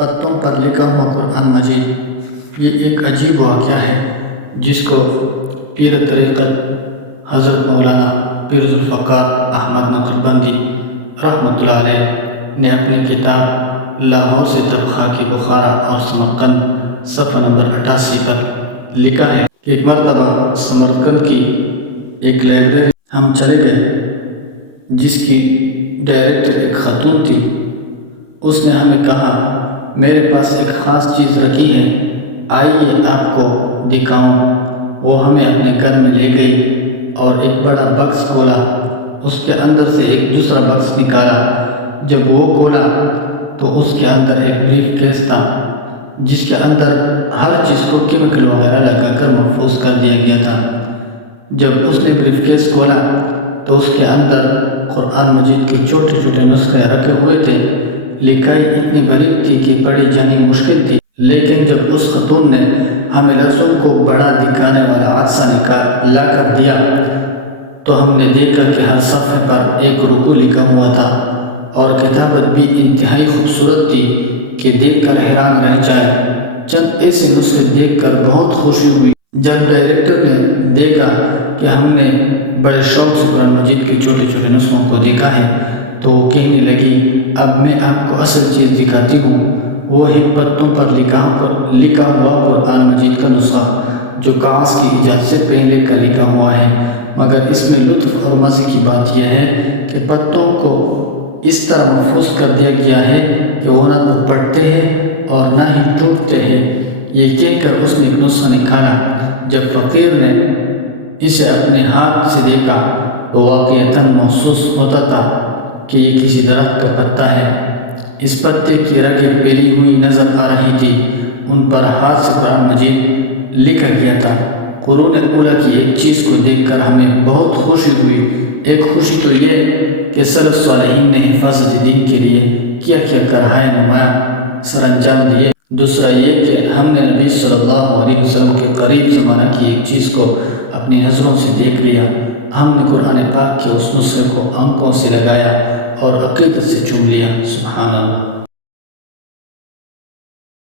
پتوں پر لکھا ہوا قرآن مجید یہ ایک عجیب واقعہ ہے جس کو پیر طریقت حضرت مولانا پیر ذوالفقار احمد نقشبندی رحمۃ اللہ علیہ نے اپنی کتاب لاہور سے تبخاکی بخارا اور سمرقند صفحہ نمبر 88 پر لکھا ہے کہ ایک مرتبہ سمرقند کی ایک لائبریری ہم چلے گئے جس کی ڈائریکٹر ایک خاتون تھی۔ اس نے ہمیں کہا میرے پاس ایک خاص چیز رکھی ہے، آئیے آپ کو دکھاؤں۔ وہ ہمیں اپنے گھر میں لے گئی اور ایک بڑا بکس کھولا، اس کے اندر سے ایک دوسرا بکس نکالا۔ جب وہ کھولا تو اس کے اندر ایک بریف کیس تھا جس کے اندر ہر چیز کو کیمیکل وغیرہ لگا کر محفوظ کر دیا گیا تھا۔ جب اس نے بریف کیس کھولا تو اس کے اندر قرآن مجید کے چھوٹے چھوٹے نسخے رکھے ہوئے تھے۔ لکھائی اتنی باریک تھی کہ پڑھی جانی مشکل تھی، لیکن جب اس خاتون نے ہمیں لفظوں کو بڑا دکھانے والا عدسہ لا کر دیا تو ہم نے دیکھا کہ ہر صفحے پر ایک رکوع لکھا ہوا تھا اور کتابت بھی انتہائی خوبصورت تھی کہ دیکھ کر حیران رہ جائے۔ چند ایسے نسخے دیکھ کر بہت خوشی ہوئی۔ جب ڈائریکٹر نے دیکھا کہ ہم نے بڑے شوق سے قرآن مجید کے چھوٹے چھوٹے نسخوں کو دیکھا ہے تو وہ کہنے لگی اب میں آپ کو اصل چیز دکھاتی ہوں، وہ ہے پتوں پر لکھا ہوا قرآن مجید کا نسخہ جو کاغذ کی ایجاد سے پہلے کا لکھا ہوا ہے، مگر اس میں لطف اور مزے کی بات یہ ہے کہ پتوں کو اس طرح محفوظ کر دیا گیا ہے کہ وہ نہ تو پڑھتے ہیں اور نہ ہی ٹوٹتے ہیں۔ یہ کہہ کر اس نے ایک نسخہ نکالا۔ جب فقیر نے اسے اپنے ہاتھ سے دیکھا تو واقعتاً محسوس ہوتا تھا کہ یہ کسی درخت کا پتا ہے۔ اس پتے کی رگیں پھیلی ہوئی نظر آ رہی تھی، ان پر ہاتھ سے قرآن مجید لکھا گیا تھا۔ قرون اولیٰ کی ایک چیز کو دیکھ کر ہمیں بہت خوشی ہوئی۔ ایک خوشی تو یہ کہ سلف صالحین نے حفاظت دین کے لیے کیا کیا کرہائے نمایاں سر انجام دیے، دوسرا یہ کہ ہم نے نبی صلی اللہ علیہ وسلم کے قریب زمانہ کی ایک چیز کو اپنی نظروں سے دیکھ لیا۔ ہم نے قرآن پاک کے اس نسخے کو آنکھوں سے لگایا اور عقیدت سے چوم لیا۔ سبحان اللہ۔